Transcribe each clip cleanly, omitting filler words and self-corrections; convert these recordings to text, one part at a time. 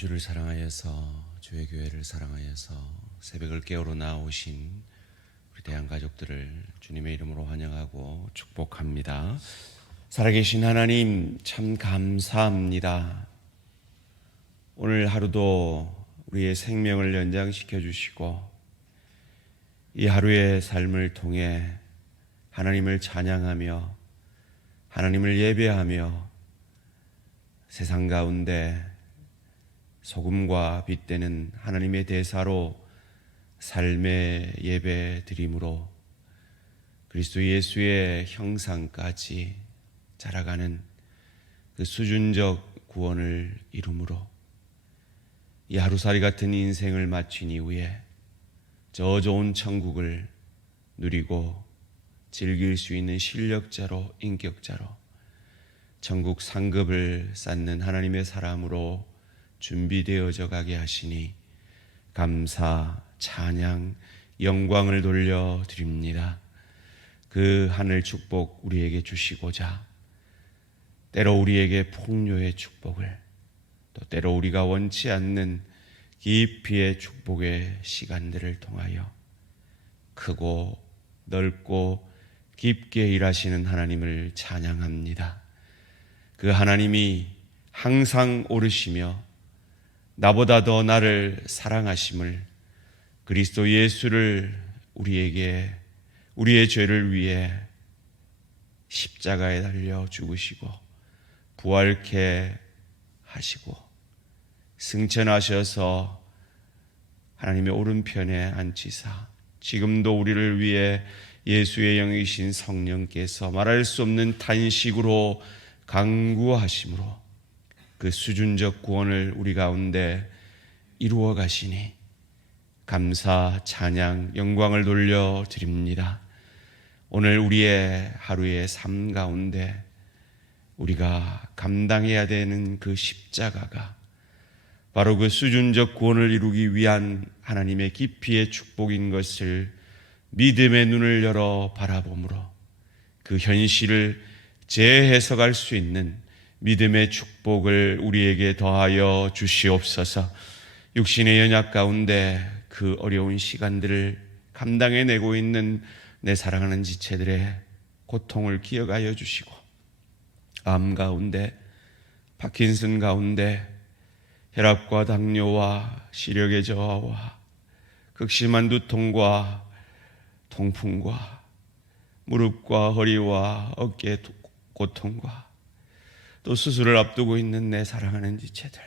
주를 사랑하여서 주의 교회를 사랑하여서 새벽을 깨우러 나오신 우리 대한가족들을 주님의 이름으로 환영하고 축복합니다. 살아계신 하나님 참 감사합니다. 오늘 하루도 우리의 생명을 연장시켜 주시고 이 하루의 삶을 통해 하나님을 찬양하며 하나님을 예배하며 세상 가운데 소금과 빛 되는 하나님의 대사로 삶의 예배 드림으로 그리스도 예수의 형상까지 자라가는 그 수준적 구원을 이루므로 이 하루살이 같은 인생을 마친 이후에 저 좋은 천국을 누리고 즐길 수 있는 실력자로 인격자로 천국 상급을 쌓는 하나님의 사람으로 준비되어져 가게 하시니 감사, 찬양, 영광을 돌려드립니다. 그 하늘 축복 우리에게 주시고자 때로 우리에게 풍요의 축복을 또 때로 우리가 원치 않는 깊이의 축복의 시간들을 통하여 크고 넓고 깊게 일하시는 하나님을 찬양합니다. 그 하나님이 항상 오르시며 나보다 더 나를 사랑하심을 그리스도 예수를 우리에게 우리의 죄를 위해 십자가에 달려 죽으시고 부활케 하시고 승천하셔서 하나님의 오른편에 앉히사 지금도 우리를 위해 예수의 영이신 성령께서 말할 수 없는 탄식으로 간구하심으로 그 수준적 구원을 우리 가운데 이루어 가시니 감사, 찬양, 영광을 돌려드립니다. 오늘 우리의 하루의 삶 가운데 우리가 감당해야 되는 그 십자가가 바로 그 수준적 구원을 이루기 위한 하나님의 깊이의 축복인 것을 믿음의 눈을 열어 바라보므로 그 현실을 재해석할 수 있는 믿음의 축복을 우리에게 더하여 주시옵소서. 육신의 연약 가운데 그 어려운 시간들을 감당해내고 있는 내 사랑하는 지체들의 고통을 기억하여 주시고 암 가운데, 파킨슨 가운데 혈압과 당뇨와 시력의 저하와 극심한 두통과 통풍과 무릎과 허리와 어깨 고통과 또 수술을 앞두고 있는 내 사랑하는 지체들,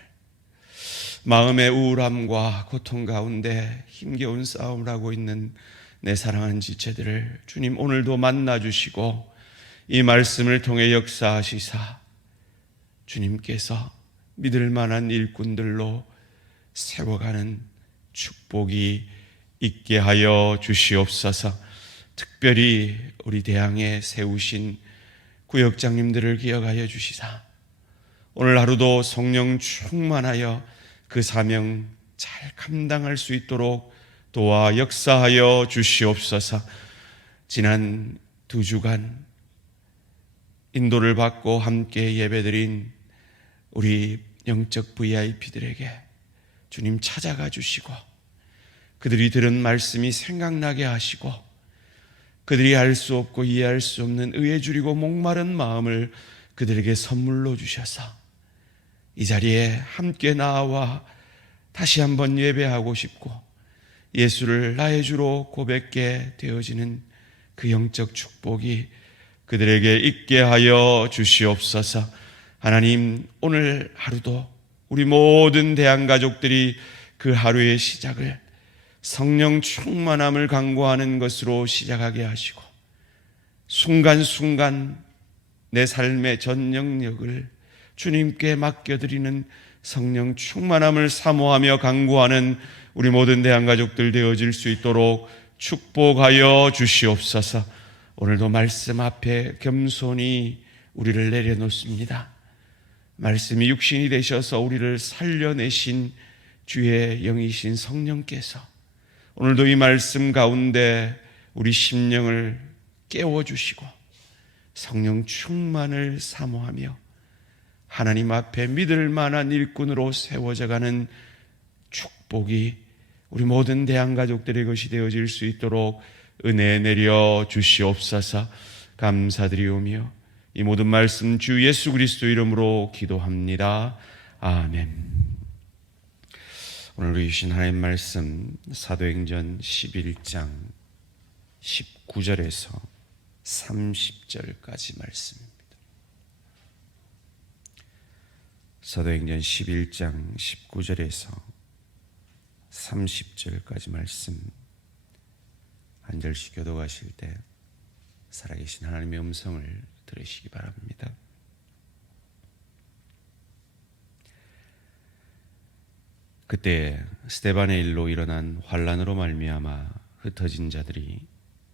마음의 우울함과 고통 가운데 힘겨운 싸움을 하고 있는 내 사랑하는 지체들을 주님 오늘도 만나주시고 이 말씀을 통해 역사하시사 주님께서 믿을 만한 일꾼들로 세워가는 축복이 있게 하여 주시옵소서. 특별히 우리 대항에 세우신 구역장님들을 기억하여 주시사 오늘 하루도 성령 충만하여 그 사명 잘 감당할 수 있도록 도와 역사하여 주시옵소서. 지난 2주간 인도를 받고 함께 예배드린 우리 영적 VIP들에게 주님 찾아가 주시고 그들이 들은 말씀이 생각나게 하시고 그들이 알 수 없고 이해할 수 없는 의에 줄이고 목마른 마음을 그들에게 선물로 주셔서 이 자리에 함께 나와 다시 한번 예배하고 싶고 예수를 나의 주로 고백게 되어지는 그 영적 축복이 그들에게 있게 하여 주시옵소서. 하나님 오늘 하루도 우리 모든 대한가족들이 그 하루의 시작을 성령 충만함을 간구하는 것으로 시작하게 하시고 순간순간 내 삶의 전 영역을 주님께 맡겨드리는 성령 충만함을 사모하며 간구하는 우리 모든 대한가족들 되어질 수 있도록 축복하여 주시옵소서. 오늘도 말씀 앞에 겸손히 우리를 내려놓습니다. 말씀이 육신이 되셔서 우리를 살려내신 주의 영이신 성령께서 오늘도 이 말씀 가운데 우리 심령을 깨워주시고 성령 충만을 사모하며 하나님 앞에 믿을 만한 일꾼으로 세워져가는 축복이 우리 모든 대한가족들의 것이 되어질 수 있도록 은혜 내려 주시옵소서. 감사드리오며 이 모든 말씀 주 예수 그리스도 이름으로 기도합니다. 아멘. 오늘 주신 하나님 말씀 사도행전 11장 19절에서 30절까지 말씀입니다. 사도행전 11장 19절에서 30절까지 말씀 한 절씩 교독하실 때 살아계신 하나님의 음성을 들으시기 바랍니다. 그때 스데반의 일로 일어난 환란으로 말미암아 흩어진 자들이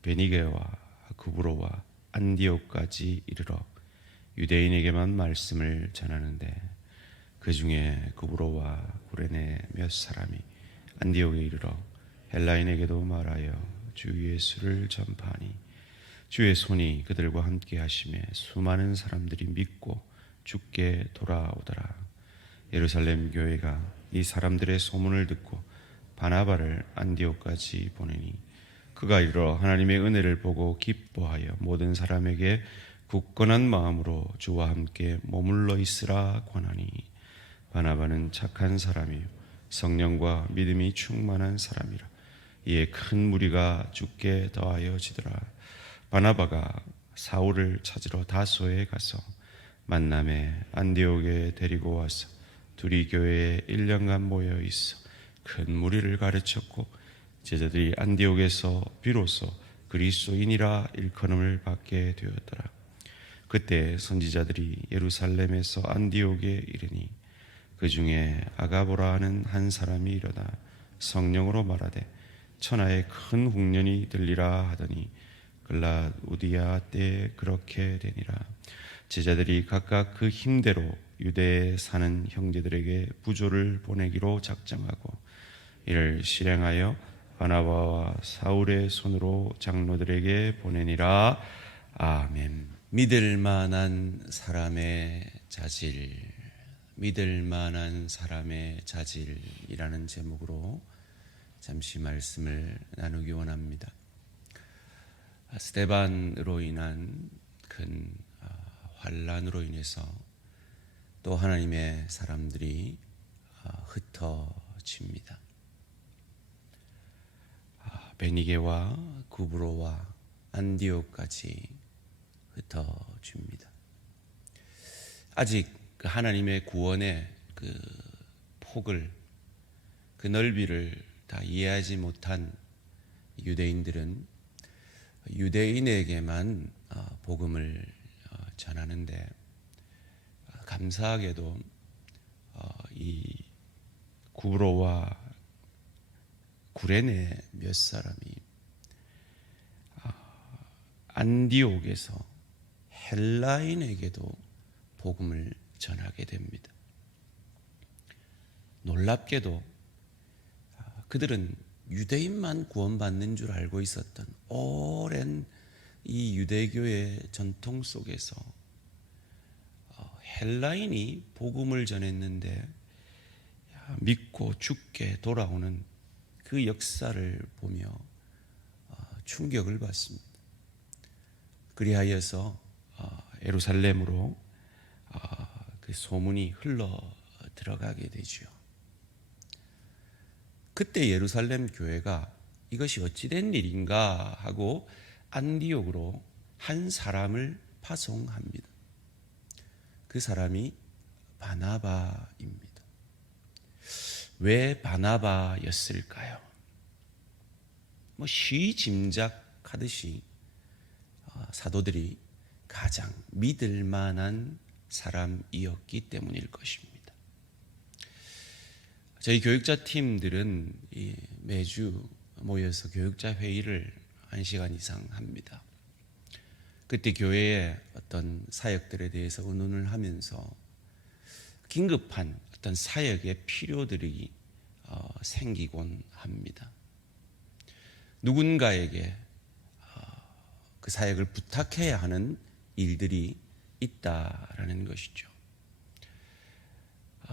베니게와 구브로와 안디옥까지 이르러 유대인에게만 말씀을 전하는데 그 중에 구브로와 구레네 몇 사람이 안디옥에 이르러 헬라인에게도 말하여 주 예수를 전파하니 주의 손이 그들과 함께 하심에 수많은 사람들이 믿고 주께 돌아오더라. 예루살렘 교회가 이 사람들의 소문을 듣고 바나바를 안디옥까지 보내니 그가 이르러 하나님의 은혜를 보고 기뻐하여 모든 사람에게 굳건한 마음으로 주와 함께 머물러 있으라 권하니 바나바는 착한 사람이요 성령과 믿음이 충만한 사람이라. 이에 큰 무리가 주께 더하여지더라. 바나바가 사울을 찾으러 다소에 가서 만남에 안디옥에 데리고 와서 둘이 교회에 1년간 모여 있어 큰 무리를 가르쳤고 제자들이 안디옥에서 비로소 그리스도인이라 일컬음을 받게 되었더라. 그때 선지자들이 예루살렘에서 안디옥에 이르니 그 중에 아가보라 하는 한 사람이 일어나 성령으로 말하되 천하에 큰 흉년이 들리라 하더니 글라우디아 때에 그렇게 되니라. 제자들이 각각 그 힘대로 유대에 사는 형제들에게 부조를 보내기로 작정하고 이를 실행하여 바나바와 사울의 손으로 장로들에게 보내니라. 아멘. 믿을 만한 사람의 자질, 믿을 만한 사람의 자질이라는 제목으로 잠시 말씀을 나누기 원합니다. 스데반으로 인한 큰 환란으로 인해서 또 하나님의 사람들이 흩어집니다. 베니게와 구브로와 안디옥까지 흩어집니다. 아직 하나님의 구원의 그 폭을, 그 넓이를 다 이해하지 못한 유대인들은 유대인에게만 복음을 전하는데 감사하게도 이 구브로와 구레네 몇 사람이 안디옥에서 헬라인에게도 복음을 전하게 됩니다. 놀랍게도 그들은 유대인만 구원받는 줄 알고 있었던 오랜 이 유대교의 전통 속에서 헬라인이 복음을 전했는데 믿고 죽게 돌아오는 그 역사를 보며 충격을 받습니다. 그리하여서 예루살렘으로 그 소문이 흘러 들어가게 되죠. 그때 예루살렘 교회가 이것이 어찌된 일인가 하고 안디옥으로 한 사람을 파송합니다. 그 사람이 바나바입니다. 왜 바나바였을까요? 쉬 짐작하듯이 사도들이 가장 믿을 만한 사람이었기 때문일 것입니다. 저희 교육자 팀들은 매주 모여서 교육자 회의를 1시간 이상 합니다. 그때 교회의 어떤 사역들에 대해서 의논을 하면서 긴급한 어떤 사역의 필요들이 생기곤 합니다. 누군가에게 그 사역을 부탁해야 하는 일들이 있다라는 것이죠.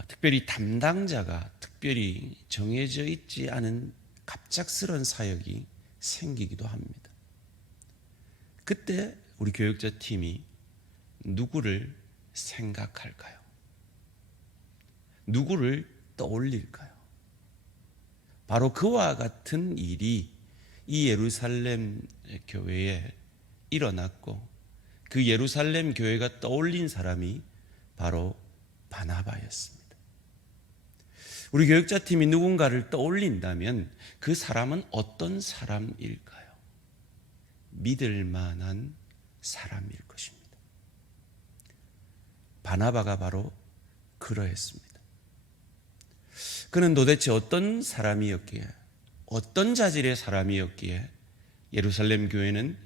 특별히 담당자가 특별히 정해져 있지 않은 갑작스러운 사역이 생기기도 합니다. 그때 우리 교육자 팀이 누구를 생각할까요? 누구를 떠올릴까요? 바로 그와 같은 일이 이 예루살렘 교회에 일어났고, 그 예루살렘 교회가 떠올린 사람이 바로 바나바였습니다. 우리 교육자팀이 누군가를 떠올린다면 그 사람은 어떤 사람일까요? 믿을 만한 사람일 것입니다. 바나바가 바로 그러했습니다. 그는 도대체 어떤 사람이었기에, 어떤 자질의 사람이었기에 예루살렘 교회는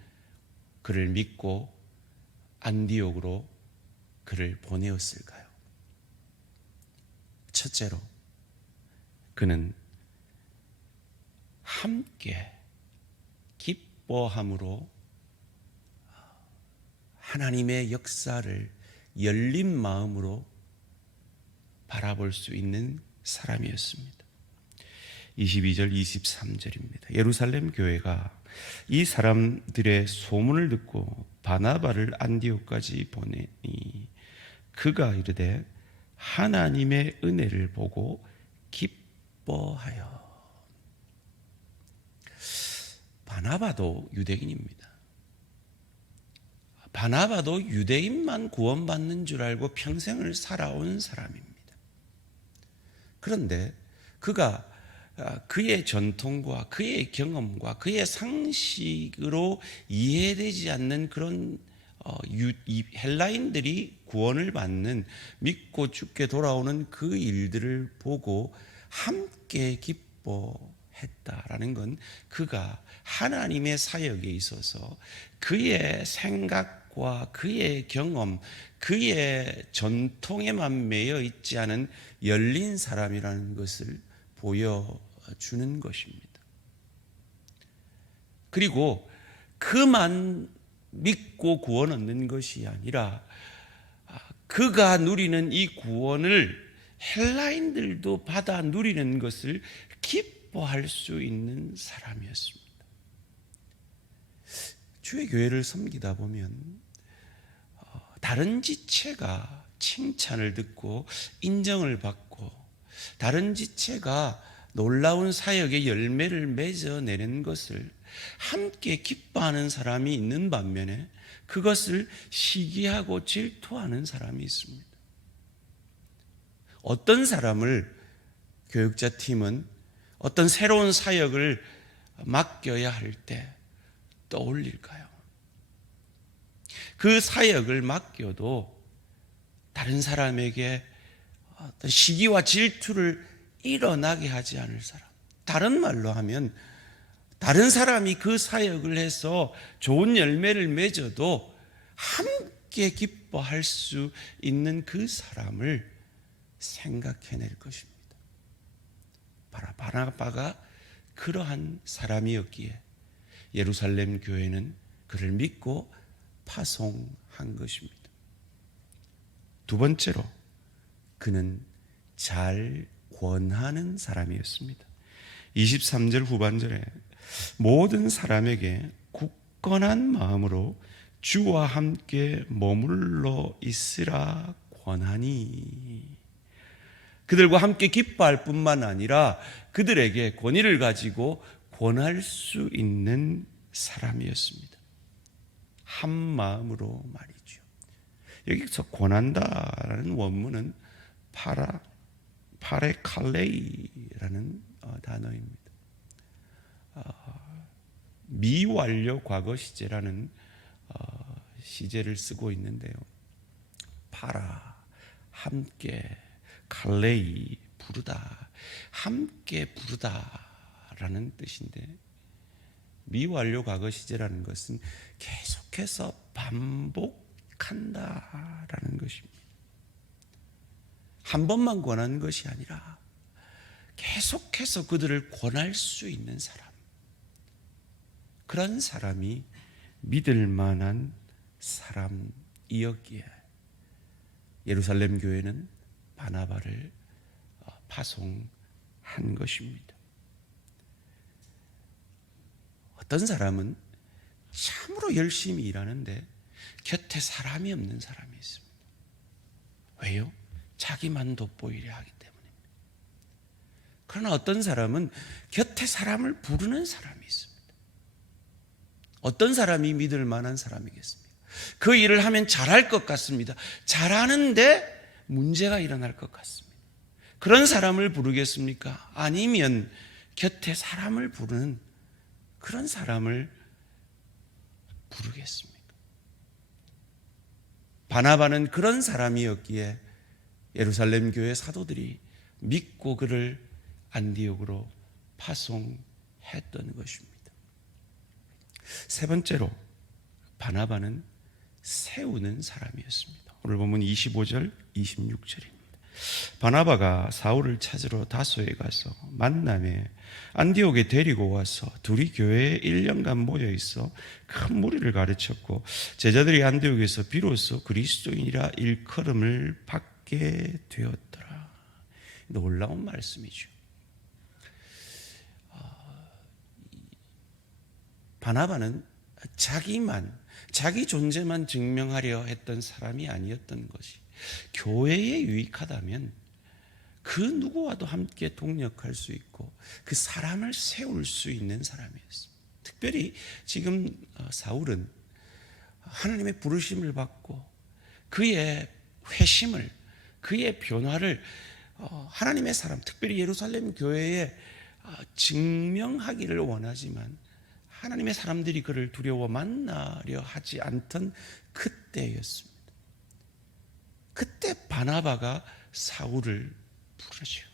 그를 믿고 안디옥으로 그를 보내었을까요? 첫째로, 그는 함께 기뻐함으로 하나님의 역사를 열린 마음으로 바라볼 수 있는 사람이었습니다. 22절 23절입니다. 예루살렘 교회가 이 사람들의 소문을 듣고 바나바를 안디옥까지 보내니 그가 이르되 하나님의 은혜를 보고 기뻐하여. 바나바도 유대인입니다. 바나바도 유대인만 구원받는 줄 알고 평생을 살아온 사람입니다. 그런데 그가 그의 전통과 그의 경험과 그의 상식으로 이해되지 않는 그런 이 헬라인들이 구원을 받는, 믿고 죽게 돌아오는 그 일들을 보고 함께 기뻐했다라는 건 그가 하나님의 사역에 있어서 그의 생각과 그의 경험, 그의 전통에만 매여 있지 않은 열린 사람이라는 것을 보여주는 것입니다. 그리고 그만 믿고 구원 얻는 것이 아니라 그가 누리는 이 구원을 헬라인들도 받아 누리는 것을 기뻐할 수 있는 사람이었습니다. 주의 교회를 섬기다 보면 다른 지체가 칭찬을 듣고 인정을 받고 다른 지체가 놀라운 사역의 열매를 맺어내는 것을 함께 기뻐하는 사람이 있는 반면에 그것을 시기하고 질투하는 사람이 있습니다. 어떤 사람을 교육자 팀은 어떤 새로운 사역을 맡겨야 할 때 떠올릴까요? 그 사역을 맡겨도 다른 사람에게 어떤 시기와 질투를 일어나게 하지 않을 사람. 다른 말로 하면 다른 사람이 그 사역을 해서 좋은 열매를 맺어도 함께 기뻐할 수 있는 그 사람을 생각해낼 것입니다. 바나바가 그러한 사람이었기에 예루살렘 교회는 그를 믿고 파송한 것입니다. 두 번째로, 그는 잘 권하는 사람이었습니다. 23절 후반절에 모든 사람에게 굳건한 마음으로 주와 함께 머물러 있으라 권하니. 그들과 함께 기뻐할 뿐만 아니라 그들에게 권위를 가지고 권할 수 있는 사람이었습니다. 한 마음으로 말이죠. 여기서 권한다라는 원문은 파레칼레이라는 단어입니다. 미완료 과거 시제라는 시제를 쓰고 있는데요. 함께, 칼레이, 부르다, 함께 부르다라는 뜻인데, 미완료 과거 시제라는 것은 계속해서 반복한다라는 것입니다. 한 번만 권하는 것이 아니라 계속해서 그들을 권할 수 있는 사람, 그런 사람이 믿을 만한 사람이었기에 예루살렘 교회는 바나바를 파송한 것입니다. 어떤 사람은 참으로 열심히 일하는데 곁에 사람이 없는 사람이 있습니다. 왜요? 자기만 돋보이려 하기 때문입니다. 그러나 어떤 사람은 곁에 사람을 부르는 사람이 있습니다. 어떤 사람이 믿을 만한 사람이겠습니까? 그 일을 하면 잘할 것 같습니다. 잘하는데 문제가 일어날 것 같습니다. 그런 사람을 부르겠습니까? 아니면 곁에 사람을 부르는 그런 사람을 부르겠습니까? 바나바는 그런 사람이었기에 예루살렘 교회 사도들이 믿고 그를 안디옥으로 파송했던 것입니다. 세 번째로 바나바는 세우는 사람이었습니다. 오늘 보면 25절, 26절입니다. 바나바가 사울을 찾으러 다소에 가서 만남에 안디옥에 데리고 와서 둘이 교회에 1년간 모여 있어 큰 무리를 가르쳤고 제자들이 안디옥에서 비로소 그리스도인이라 일컬음을 받게 되었더라. 놀라운 말씀이죠. 바나바는 자기 존재만 증명하려 했던 사람이 아니었던 것이 교회에 유익하다면 그 누구와도 함께 동력할 수 있고 그 사람을 세울 수 있는 사람이었습니다. 특별히 지금 사울은 하나님의 부르심을 받고 그의 회심을, 그의 변화를 하나님의 사람, 특별히 예루살렘 교회에 증명하기를 원하지만 하나님의 사람들이 그를 두려워 만나려 하지 않던 그때였습니다. 그때 바나바가 사울을 부르죠.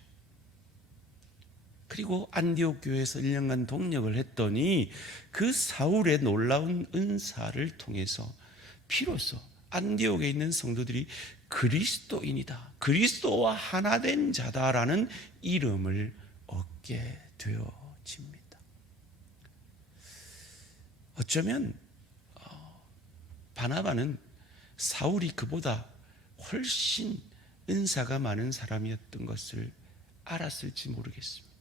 그리고 안디옥 교회에서 1년간 동역을 했더니 그 사울의 놀라운 은사를 통해서 비로소 안디옥에 있는 성도들이 그리스도인이다, 그리스도와 하나 된 자다라는 이름을 얻게 되어집니다. 어쩌면 바나바는 사울이 그보다 훨씬 은사가 많은 사람이었던 것을 알았을지 모르겠습니다.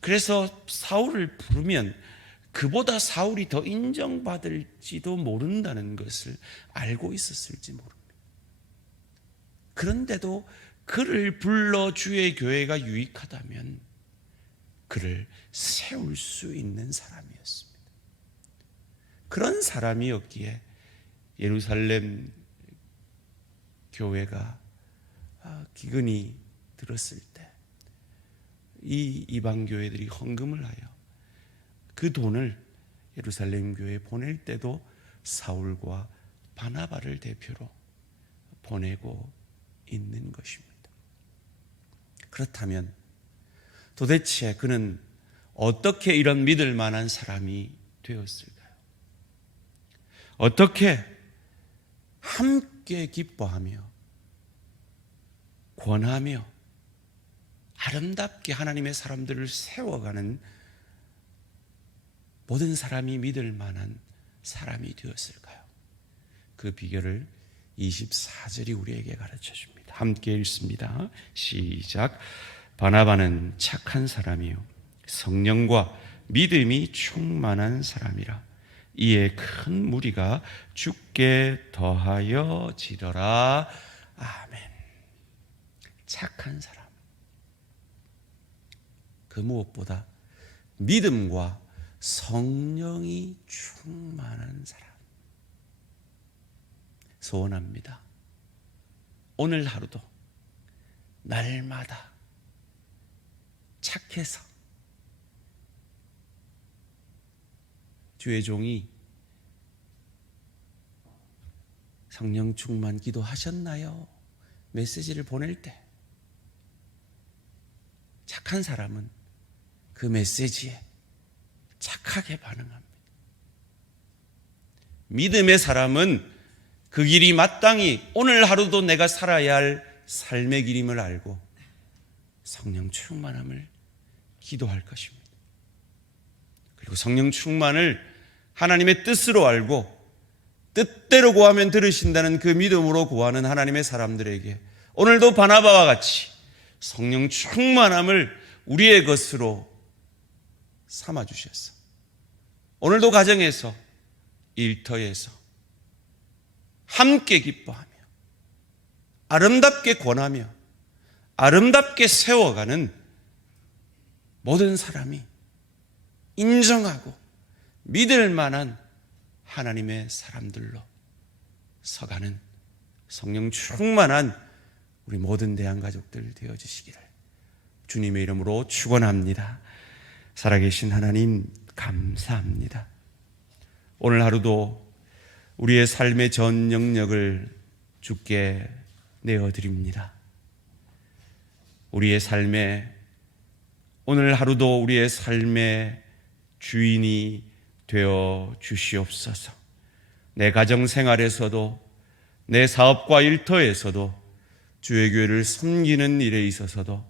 그래서 사울을 부르면 그보다 사울이 더 인정받을지도 모른다는 것을 알고 있었을지 모릅니다. 그런데도 그를 불러 주의 교회가 유익하다면 그를 세울 수 있는 사람이었습니다. 그런 사람이었기에 예루살렘 교회가 기근이 들었을 때 이 이방 교회들이 헌금을 하여 그 돈을 예루살렘 교회에 보낼 때도 사울과 바나바를 대표로 보내고 있는 것입니다. 그렇다면 도대체 그는 어떻게 이런 믿을 만한 사람이 되었을까요? 어떻게 함께 기뻐하며 권하며 아름답게 하나님의 사람들을 세워가는 모든 사람이 믿을 만한 사람이 되었을까요? 그 비결을 24절이 우리에게 가르쳐 줍니다. 함께 읽습니다. 시작. 바나바는 착한 사람이요 성령과 믿음이 충만한 사람이라 이에 큰 무리가 죽게 더하여 지더라. 아멘. 착한 사람, 그 무엇보다 믿음과 성령이 충만한 사람. 소원합니다. 오늘 하루도 날마다 착해서 주의 종이 성령 충만 기도하셨나요? 메시지를 보낼 때 착한 사람은 그 메시지에 착하게 반응합니다. 믿음의 사람은 그 길이 마땅히 오늘 하루도 내가 살아야 할 삶의 길임을 알고 성령 충만함을 기도할 것입니다. 그리고 성령 충만을 하나님의 뜻으로 알고 뜻대로 구하면 들으신다는 그 믿음으로 구하는 하나님의 사람들에게 오늘도 바나바와 같이 성령 충만함을 우리의 것으로 삼아주셨어. 오늘도 가정에서, 일터에서 함께 기뻐하며 아름답게 권하며 아름답게 세워가는 모든 사람이 인정하고 믿을 만한 하나님의 사람들로 서가는 성령 충만한 우리 모든 대한가족들 되어주시기를 주님의 이름으로 축원합니다. 살아계신 하나님 감사합니다. 오늘 하루도 우리의 삶의 전 영역을 주께 내어드립니다. 우리의 삶에, 오늘 하루도 우리의 삶의 주인이 되어 주시옵소서. 내 가정 생활에서도, 내 사업과 일터에서도, 주의 교회를 섬기는 일에 있어서도,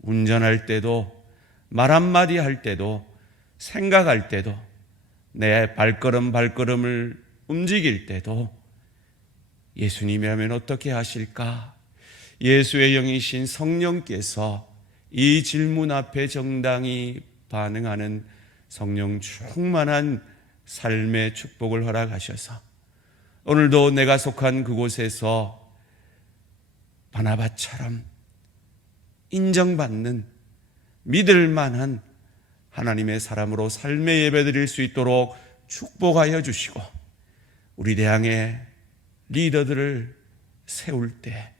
운전할 때도, 말 한마디 할 때도, 생각할 때도, 내 발걸음을 움직일 때도 예수님이라면 어떻게 하실까? 예수의 영이신 성령께서 이 질문 앞에 정당히 반응하는 성령 충만한 삶의 축복을 허락하셔서 오늘도 내가 속한 그곳에서 바나바처럼 인정받는 믿을 만한 하나님의 사람으로 삶의 예배드릴 수 있도록 축복하여 주시고 우리 대항의 리더들을 세울 때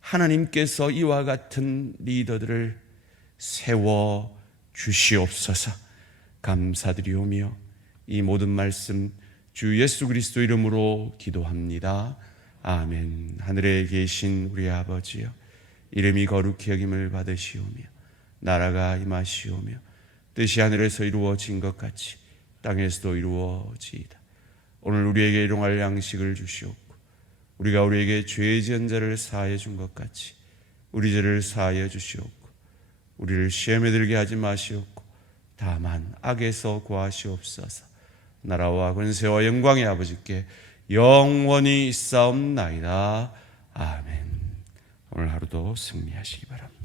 하나님께서 이와 같은 리더들을 세워 주시옵소서. 감사드리오며 이 모든 말씀 주 예수 그리스도 이름으로 기도합니다. 아멘. 하늘에 계신 우리 아버지여, 이름이 거룩히 여김을 받으시오며 나라가 임하시오며 뜻이 하늘에서 이루어진 것 같이 땅에서도 이루어지이다. 오늘 우리에게 일용할 양식을 주시옵고 우리가 우리에게 죄 지은 자를 사하여 준 것 같이 우리 죄를 사하여 주시옵고 우리를 시험에 들게 하지 마시옵고 다만 악에서 구하시옵소서. 나라와 권세와 영광의 아버지께 영원히 있사옵나이다. 아멘. 오늘 하루도 승리하시기 바랍니다.